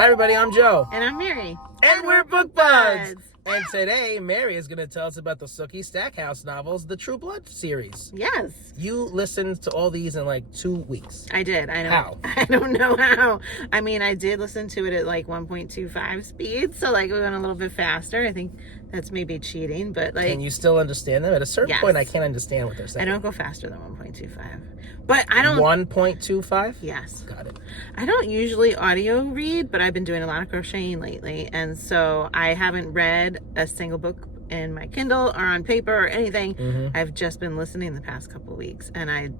Hi everybody, I'm Joe. And I'm Mary. And we're Book Buds. And today, Mary is going to tell us about the Sookie Stackhouse novels, the True Blood series. Yes. You listened to all these in like 2 weeks. I did. I know. How? I don't know how. I mean, I did listen to it at like 1.25 speed, so like we went a little bit faster. I think that's maybe cheating, but like... Can you still understand them? At a certain Yes. point, I can't understand what they're saying. I don't go faster than 1.25. But I don't... 1.25? Yes. Got it. I don't usually audio read, but I've been doing a lot of crocheting lately, and so I haven't read a single book in my Kindle or on paper or anything. Mm-hmm. I've just been listening the past couple of weeks, and I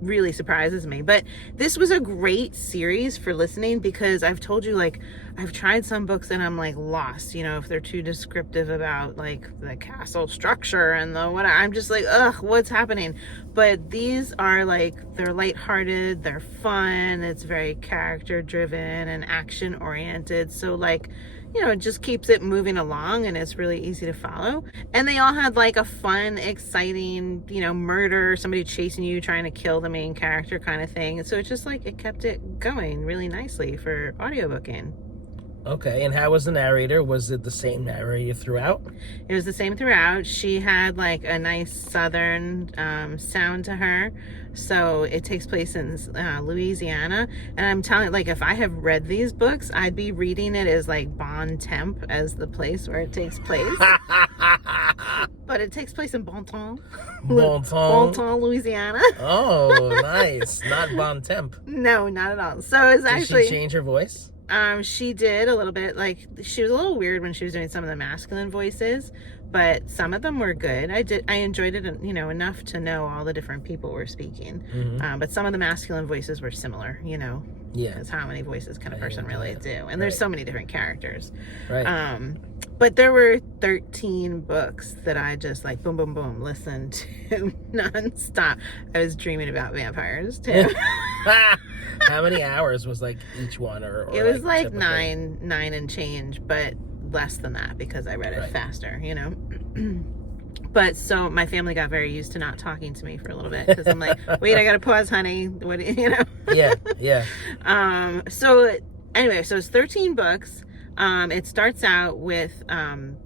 really surprises me. But this was a great series for listening because I've told you, like, I've tried some books and I'm like lost, you know, if they're too descriptive about like the castle structure and the what, I'm just like, ugh, what's happening? But these are like, they're lighthearted, they're fun, it's very character driven and action oriented, so like, you know, it just keeps it moving along and it's really easy to follow. And they all had like a fun, exciting, you know, murder, somebody chasing you, trying to kill the main character kind of thing. And so it's just like, it kept it going really nicely for audiobooking. Okay, and how was the narrator? Was it the same narrator throughout? It was the same throughout. She had like a nice southern sound to her. So it takes place in Louisiana. And I'm telling you, like, if I have read these books, I'd be reading it as like Bon Temp as the place where it takes place. But it takes place in Bon Temps, Louisiana. Oh, nice. Not Bon Temp. No, not at all. So it's actually... Did she change her voice? She did a little bit. Like, she was a little weird when she was doing some of the masculine voices, but some of them were good. I enjoyed it, you know, enough to know all the different people were speaking. Mm-hmm. But some of the masculine voices were similar, you know. Yeah. Because how many voices can a person really do? And there's so many different characters. Right. But there were 13 books that I just like boom, boom, boom, listened to nonstop. I was dreaming about vampires too. How many hours was like each one, or it was like nine and change, but less than that because I read it faster, you know. But so my family got very used to not talking to me for a little bit because I'm like, wait, I gotta pause, honey. What, you know? Yeah. So anyway, so it's 13 books. It starts out with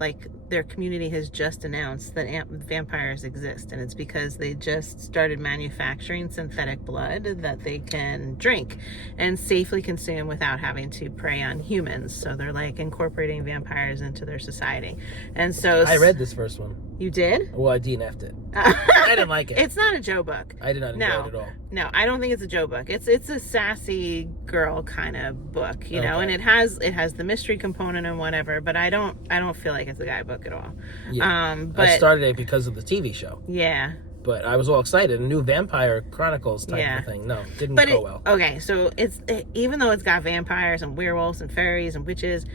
like their community has just announced that vampires exist, and it's because they just started manufacturing synthetic blood that they can drink and safely consume without having to prey on humans. So they're like incorporating vampires into their society. And so I read this first one. You did? Well, I DNF'd it. I didn't like it. It's not a Joe book. I did not enjoy it at all. No, I don't think it's a Joe book. It's a sassy girl kind of book, you know, and it has the mystery component and whatever, but I don't feel like it's a guy book at all. Yeah. But I started it because of the TV show. Yeah. But I was all excited. A new Vampire Chronicles type of thing. No, didn't go well. Okay, so even though it's got vampires and werewolves and fairies and witches,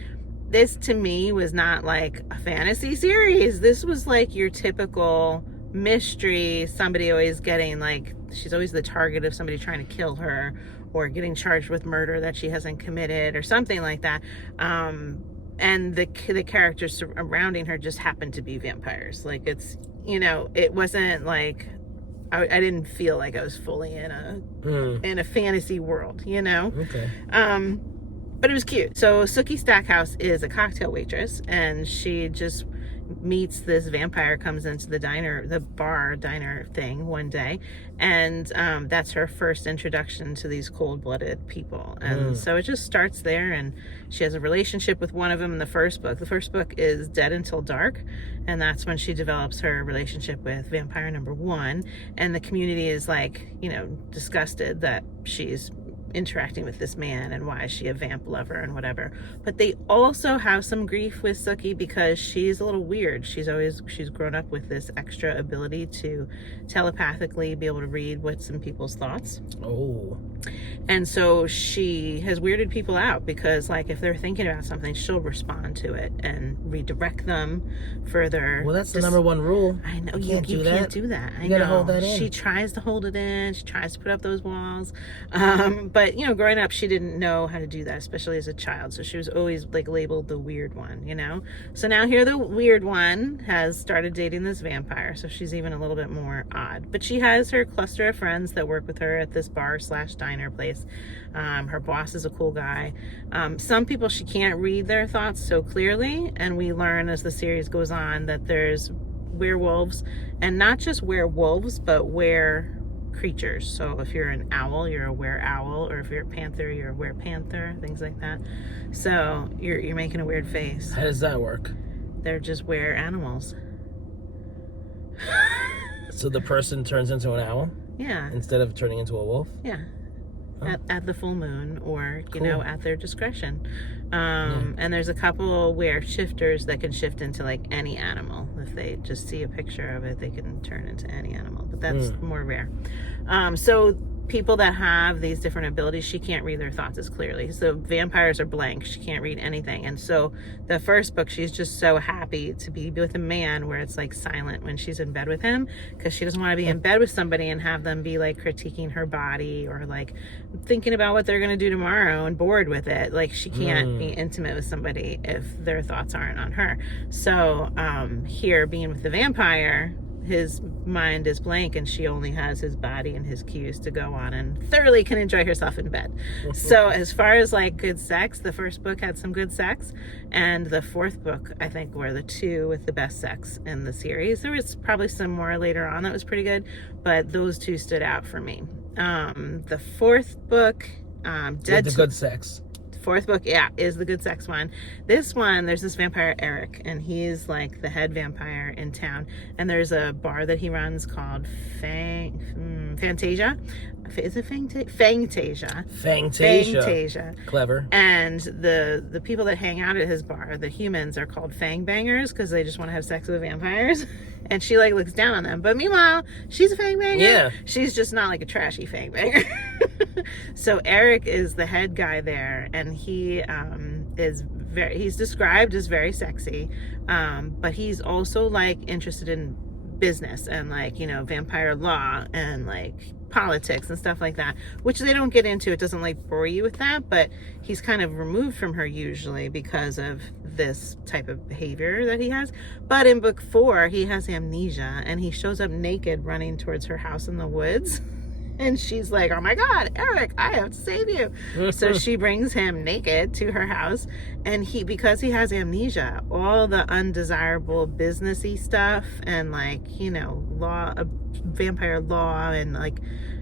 this to me was not like a fantasy series. This was like your typical mystery, somebody always getting like, she's always the target of somebody trying to kill her or getting charged with murder that she hasn't committed or something like that. And the characters surrounding her just happened to be vampires. Like, it's, you know, it wasn't like, I didn't feel like I was fully in a fantasy world, you know? Okay. But it was cute. So Sookie Stackhouse is a cocktail waitress, and she just meets this vampire, comes into the bar diner thing one day, and that's her first introduction to these cold-blooded people. And so it just starts there, and she has a relationship with one of them in the first book. The first book is Dead Until Dark, and that's when she develops her relationship with vampire number 1, and the community is like, you know, disgusted that she's interacting with this man and why is she a vamp lover and whatever. But they also have some grief with Sookie because she's a little weird. She's grown up with this extra ability to telepathically be able to read what's in people's thoughts. And so she has weirded people out because, like, if they're thinking about something, she'll respond to it and redirect them further. Well, that's the number one rule. I know. You can't do that. I You gotta hold that in. She tries to hold it in. She tries to put up those walls. but you know, growing up, she didn't know how to do that, especially as a child. So she was always like labeled the weird one, you know. So now here the weird one has started dating this vampire, so she's even a little bit more odd. But she has her cluster of friends that work with her at this bar/diner place. Her boss is a cool guy. Some people, she can't read their thoughts so clearly, and we learn as the series goes on that there's werewolves, and not just werewolves, but creatures. So if you're an owl, you're a were-owl, or if you're a panther, you're a were-panther, things like that. So you're making a weird face. How does that work? They're just were-animals. So the person turns into an owl Yeah. instead of turning into a wolf? Yeah. Oh. At the full moon, or you Cool. know, at their discretion. And there's a couple where shifters that can shift into like any animal. If they just see a picture of it, they can turn into any animal, but that's more rare. So people that have these different abilities, she can't read their thoughts as clearly. So vampires are blank. She can't read anything. And so the first book, she's just so happy to be with a man where it's like silent when she's in bed with him, because she doesn't want to be in bed with somebody and have them be like critiquing her body or like thinking about what they're going to do tomorrow and bored with it. Like she can't be intimate with somebody if their thoughts aren't on her. So here, being with the vampire, his mind is blank and she only has his body and his cues to go on, and thoroughly can enjoy herself in bed. So as far as like good sex, the first book had some good sex, and the fourth book, I think, were the two with the best sex in the series. There was probably some more later on that was pretty good, but those two stood out for me. The fourth book, With the good sex. fourth book, yeah, is the good sex one. This one, there's this vampire Eric, and he's like the head vampire in town, and there's a bar that he runs called Fantasia. Is it Fangtasia? Fangtasia. Clever. And the people that hang out at his bar, the humans, are called fang bangers because they just want to have sex with vampires. And she like looks down on them, but meanwhile she's a fang banger. Yeah, she's just not like a trashy fang banger. So Eric is the head guy there, and he he's described as very sexy, but he's also like interested in business and like, you know, vampire law and like politics and stuff like that, which they don't get into. It doesn't like bore you with that, but he's kind of removed from her usually because of this type of behavior that he has. But in book 4, he has amnesia, and he shows up naked running towards her house in the woods. And she's like, oh my God, Eric, I have to save you. So she brings him naked to her house. And because he has amnesia, all the undesirable businessy stuff and like, you know, vampire law, and like,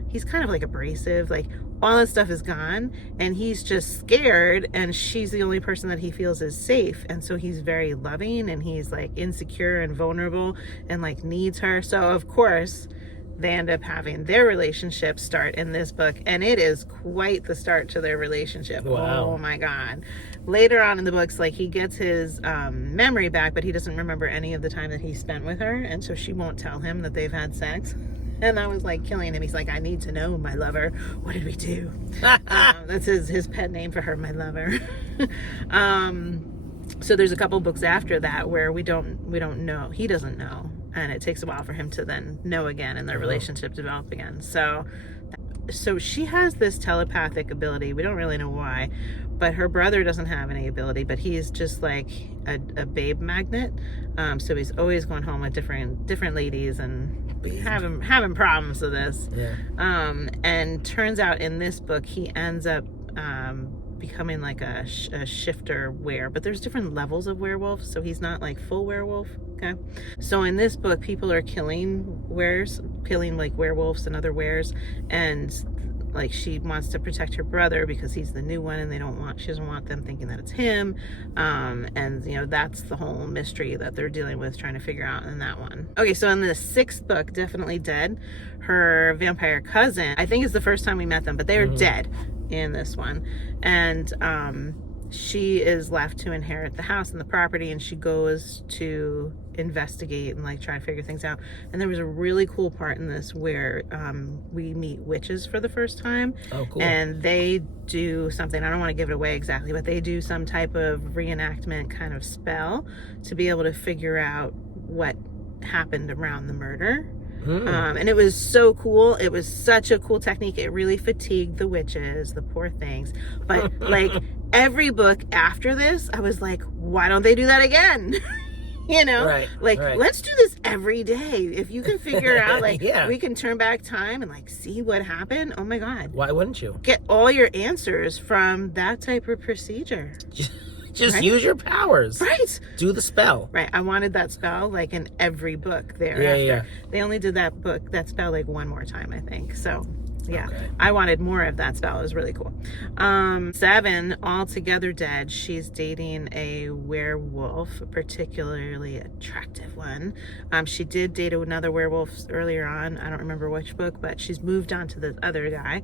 he's kind of like abrasive, like all that stuff is gone. And he's just scared. And she's the only person that he feels is safe. And so he's very loving, and he's like insecure and vulnerable and like needs her. So of course, they end up having their relationship start in this book, and it is quite the start to their relationship. Wow. Oh my God. Later on in the books, like, he gets his memory back, but he doesn't remember any of the time that he spent with her, and so she won't tell him that they've had sex. And that was like killing him. He's like, I need to know, my lover. What did we do? That's his pet name for her, my lover. So there's a couple books after that where we don't know. He doesn't know. And it takes a while for him to then know again, and their relationship develop again. So she has this telepathic ability. We don't really know why, but her brother doesn't have any ability, but he's just like a babe magnet. So he's always going home with different ladies and having problems with this. Yeah. And turns out in this book, he ends up becoming like a shifter but there's different levels of werewolf, so he's not like full werewolf. Okay, so in this book, people are killing like werewolves and other wares, and like she wants to protect her brother because he's the new one, and she doesn't want them thinking that it's him. And you know, that's the whole mystery that they're dealing with, trying to figure out in that one. Okay, so in the 6th book, Definitely Dead, her vampire cousin, I think it's the first time we met them, but they are dead in this one. And she is left to inherit the house and the property, and she goes to investigate and like try to figure things out. And there was a really cool part in this where we meet witches for the first time. Oh, cool. And they do something, I don't want to give it away exactly, but they do some type of reenactment kind of spell to be able to figure out what happened around the murder. And it was so cool. It was such a cool technique. It really fatigued the witches, the poor things. But like every book after this, I was like, why don't they do that again? You know, let's do this every day. If you can figure out, like, we can turn back time and like see what happened. Oh my God. Why wouldn't you? Get all your answers from that type of procedure. Just use your powers. Right. Do the spell. Right. I wanted that spell like in every book thereafter. Yeah. They only did that spell like one more time, I think. So yeah, okay. I wanted more of that spell. It was really cool. 7, Altogether Dead. She's dating a werewolf, a particularly attractive one. She did date another werewolf earlier on. I don't remember which book, but she's moved on to the other guy.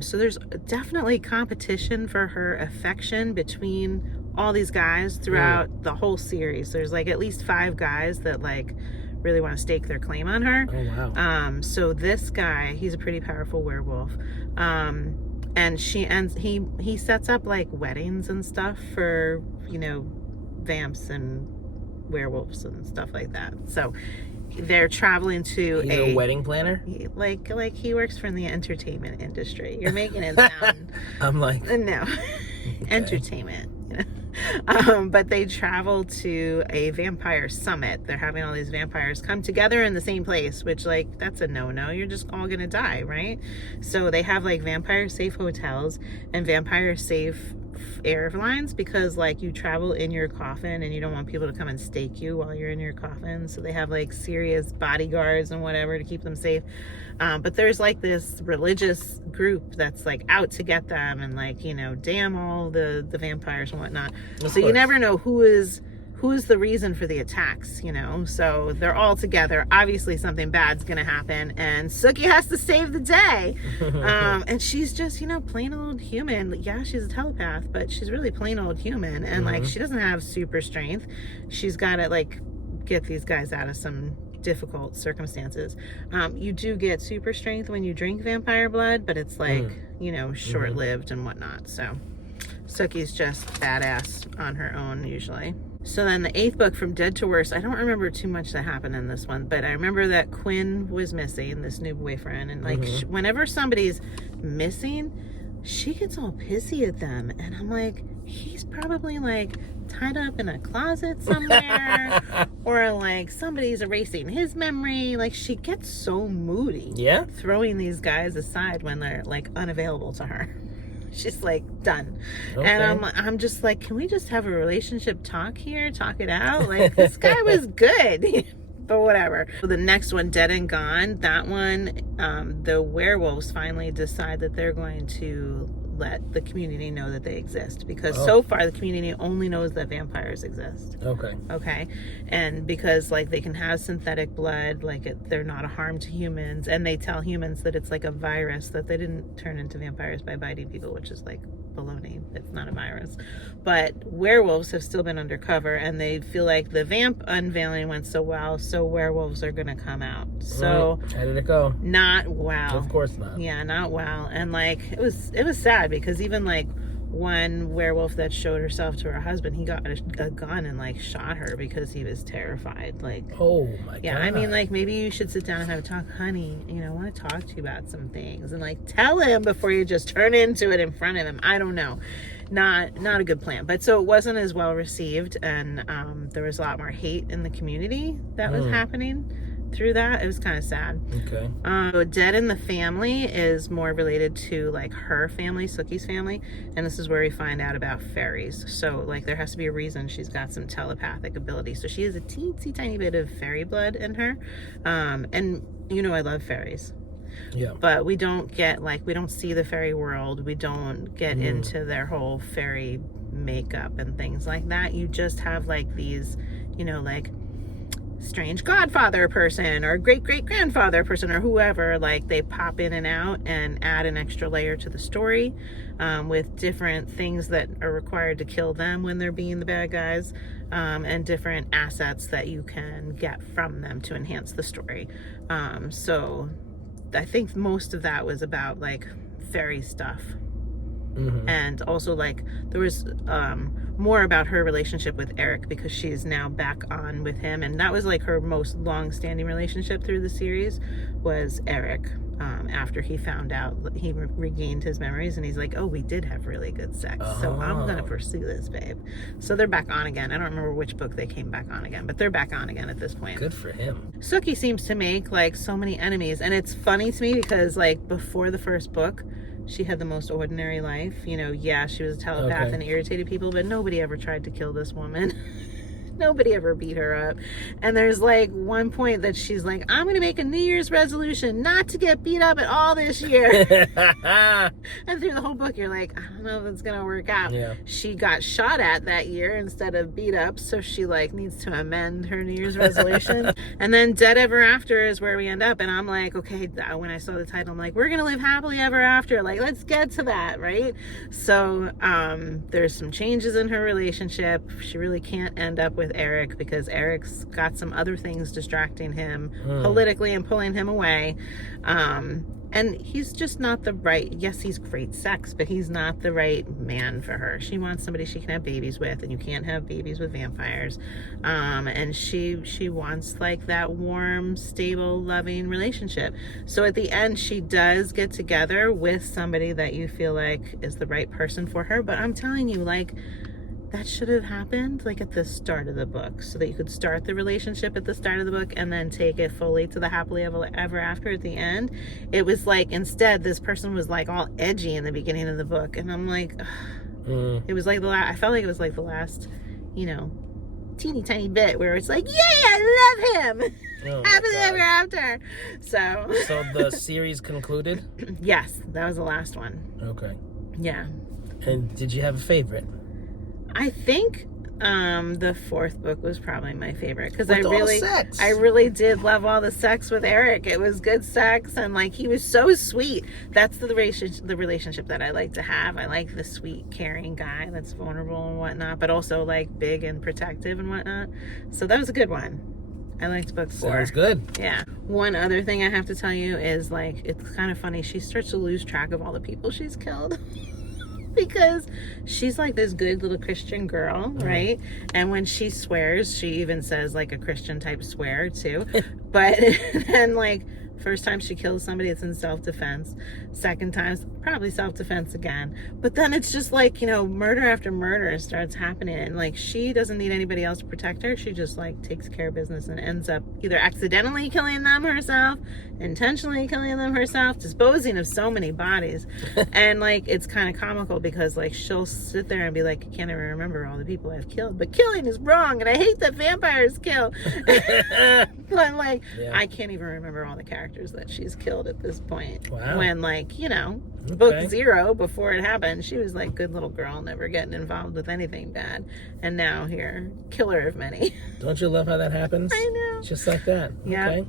So there's definitely competition for her affection between all these guys throughout the whole series. There's like at least 5 guys that like really want to stake their claim on her. Oh wow. So this guy, he's a pretty powerful werewolf. And he sets up like weddings and stuff for, you know, vamps and werewolves and stuff like that. So they're traveling to He's a wedding planner? Like he works for the entertainment industry. You're making it sound I'm like no. Okay. Entertainment. But they travel to a vampire summit. They're having all these vampires come together in the same place, which like that's a no-no. You're just all gonna die, right? So they have like vampire safe hotels and vampire safe airlines, because like you travel in your coffin and you don't want people to come and stake you while you're in your coffin. So they have like serious bodyguards and whatever to keep them safe. But there's like this religious group that's like out to get them and like, you know, damn all the vampires and whatnot. So you never know who is the reason for the attacks, you know? So they're all together. Obviously something bad's gonna happen and Sookie has to save the day. And she's just, you know, plain old human. Yeah, she's a telepath, but she's really plain old human. And like, she doesn't have super strength. She's gotta like get these guys out of some difficult circumstances. You do get super strength when you drink vampire blood, but it's like, you know, short-lived and whatnot. So Sookie's just badass on her own usually. So then the 8th book, From Dead to Worse, I don't remember too much that happened in this one, but I remember that Quinn was missing, this new boyfriend, and like whenever somebody's missing, she gets all pissy at them, and I'm like, he's probably like tied up in a closet somewhere or like somebody's erasing his memory. Like she gets so moody, throwing these guys aside when they're like unavailable to her. She's like done. And I'm just like, can we just have a relationship talk here, talk it out? Like this guy was good. But whatever. So the next one, Dead and Gone, that one, the werewolves finally decide that they're going to let the community know that they exist, because so far the community only knows that vampires exist. Okay. And because like they can have synthetic blood, like they're not a harm to humans, and they tell humans that it's like a virus, that they didn't turn into vampires by biting people, which is like baloney. It's not a virus. But werewolves have still been undercover, and they feel like the vamp unveiling went so well, so werewolves are gonna come out. So how did it go? Not well. Of course not. Yeah, not well. And like it was sad, because even like one werewolf that showed herself to her husband, he got a gun and like shot her because he was terrified. Like, oh my god. Yeah, I mean, like maybe you should sit down and have a talk. Honey, you know, I want to talk to you about some things, and like tell him before you just turn into it in front of him. I don't know. Not a good plan. But so it wasn't as well received, and there was a lot more hate in the community that was happening through that. It was kind of sad. Okay. Dead in the Family is more related to like her family, Sookie's family, and this is where we find out about fairies. So like there has to be a reason she's got some telepathic ability. So she has a teensy tiny bit of fairy blood in her. And you know I love fairies. Yeah. But we don't get like, we don't see the fairy world. We don't get into their whole fairy makeup and things like that. You just have like these, you know, like strange godfather person or great grandfather person or whoever, like they pop in and out and add an extra layer to the story, with different things that are required to kill them when they're being the bad guys, and different assets that you can get from them to enhance the story. So I think most of that was about like fairy stuff. And also, like, there was more about her relationship with Eric, because she's now back on with him, and that was like her most long-standing relationship through the series was Eric. After he found out, he regained his memories, and he's like, oh, we did have really good sex, so I'm gonna pursue this, babe. So they're back on again. I don't remember which book they came back on again, but they're back on again at this point. Good for him. Sookie seems to make like so many enemies, and it's funny to me because like before the first book, she had the most ordinary life. You know, yeah, she was a telepath and irritated people, but nobody ever tried to kill this woman. Nobody ever beat her up. And there's like one point that she's like, I'm gonna make a New Year's resolution not to get beat up at all this year. And through the whole book you're like, I don't know if it's gonna work out. She got shot at that year instead of beat up, so she like needs to amend her New Year's resolution. And then Dead Ever After is where we end up, and I'm like, okay, when I saw the title I'm like, we're gonna live happily ever after, like let's get to that, right? So there's some changes in her relationship. She really can't end up with Eric because Eric's got some other things distracting him politically and pulling him away, and he's just not the right, yes, he's great sex, but he's not the right man for her. She wants somebody she can have babies with, and you can't have babies with vampires, and she wants like that warm, stable, loving relationship. So at the end she does get together with somebody that you feel like is the right person for her, but I'm telling you, like, that should have happened like at the start of the book, so that you could start the relationship at the start of the book and then take it fully to the happily ever after at the end. It was like, instead, this person was like all edgy in the beginning of the book, and I'm like, it was like I felt like it was like the last, you know, teeny tiny bit where it's like, yay, I love him. Happily ever after. So the series concluded? Yes, that was the last one. Okay. Yeah. And did you have a favorite? I think the fourth book was probably my favorite, because I sex. really did love all the sex with Eric. It was good sex, and like he was so sweet. That's the relationship that I like to have. I like the sweet, caring guy that's vulnerable and whatnot, but also like big and protective and whatnot. So that was a good one. I liked book 4. Sounds good. Yeah. One other thing I have to tell you is, like, it's kind of funny. She starts to lose track of all the people she's killed. Because she's like this good little Christian girl, right? And when she swears, she even says like a Christian type swear too. But then, like, first time she kills somebody, it's in self-defense. Second time, probably self-defense again. But then it's just like, you know, murder after murder starts happening, and like she doesn't need anybody else to protect her. She just like takes care of business and ends up either accidentally killing them herself, intentionally killing them herself, disposing of so many bodies. And like, it's kind of comical because like she'll sit there and be like, I can't even remember all the people I've killed, but killing is wrong, and I hate that vampires kill. But like, I can't even remember all the characters that she's killed at this point. Wow. When, like, you know, book 0, before it happened, she was like good little girl, never getting involved with anything bad, and now here, killer of many. Don't you love how that happens? I know. Just like that. Yeah. Okay.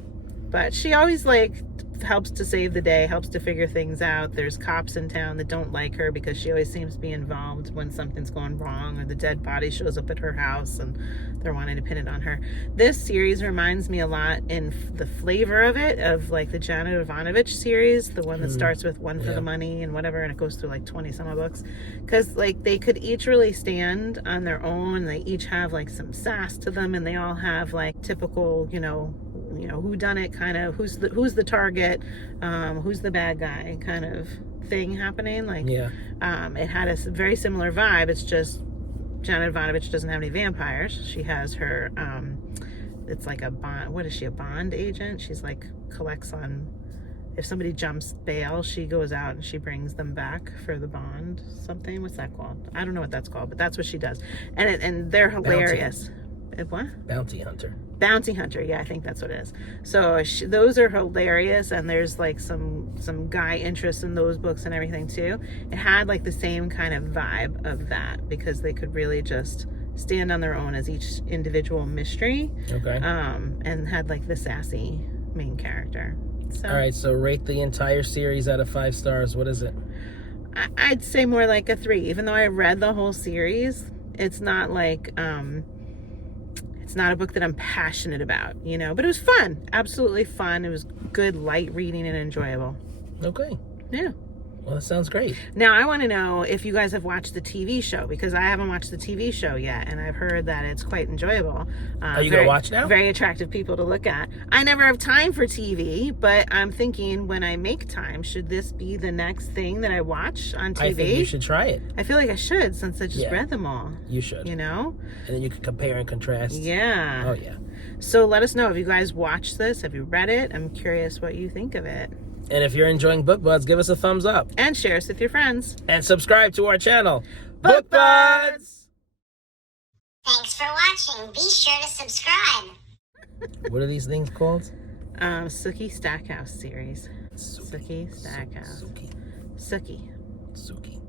But she always like helps to save the day, helps to figure things out. There's cops in town that don't like her because she always seems to be involved when something's going wrong, or the dead body shows up at her house and they're wanting to pin it on her. This series reminds me a lot in the flavor of it, of like the Janet Ivanovich series, the one that starts with One for the Money and whatever, and it goes through like 20 some books, because like they could each really stand on their own. They each have like some sass to them, and they all have like typical, you know, who done it kind of, who's the target, who's the bad guy kind of thing happening. Like, it had a very similar vibe. It's just Janet Ivanovich doesn't have any vampires. She has her, it's like a bond. What is she? A bond agent? She's like collects on, if somebody jumps bail, she goes out and she brings them back for the bond. Something. What's that called? I don't know what that's called, but that's what she does. And they're hilarious. What? Bounty hunter. Bounty hunter, yeah, I think that's what it is. So those are hilarious, and there's like some guy interest in those books and everything too. It had like the same kind of vibe of that, because they could really just stand on their own as each individual mystery. Okay. And had like the sassy main character. So, all right, so rate the entire series out of 5 stars. What is it? I'd say more like a 3. Even though I read the whole series, it's not like it's not a book that I'm passionate about, you know, but it was fun. Absolutely fun. It was good, light reading and enjoyable. Okay. Yeah. Well, that sounds great. Now, I want to know if you guys have watched the TV show, because I haven't watched the TV show yet, and I've heard that it's quite enjoyable. Are you going to watch now? Very attractive people to look at. I never have time for TV, but I'm thinking when I make time, should this be the next thing that I watch on TV? I think you should try it. I feel like I should, since I just Yeah. read them all. You should. You know? And then you can compare and contrast. Yeah. Oh, yeah. So let us know if you guys watched this. Have you read it? I'm curious what you think of it. And if you're enjoying Book Buds, give us a thumbs up. And share us with your friends. And subscribe to our channel, Book Buds! Thanks for watching. Be sure to subscribe. What are these things called? Sookie Stackhouse series. Sookie Stackhouse. Sookie. Sookie. Sookie.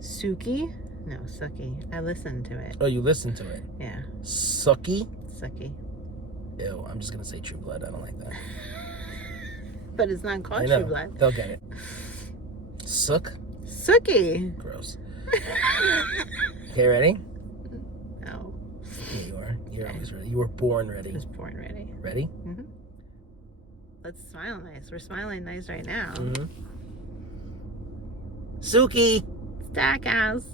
Sookie? No, Sookie. I listened to it. Oh, you listened to it. Yeah. Sookie? Sookie. Ew, I'm just going to say True Blood. I don't like that. But it's not I called know. True Blood. They'll get it. Sook? Sookie. Gross. Okay, ready? No. Yeah, you are. You're always ready. You were born ready. I was born ready. Ready? Mm-hmm. Let's smile nice. We're smiling nice right now. Mm-hmm. Sookie! Stackhouse.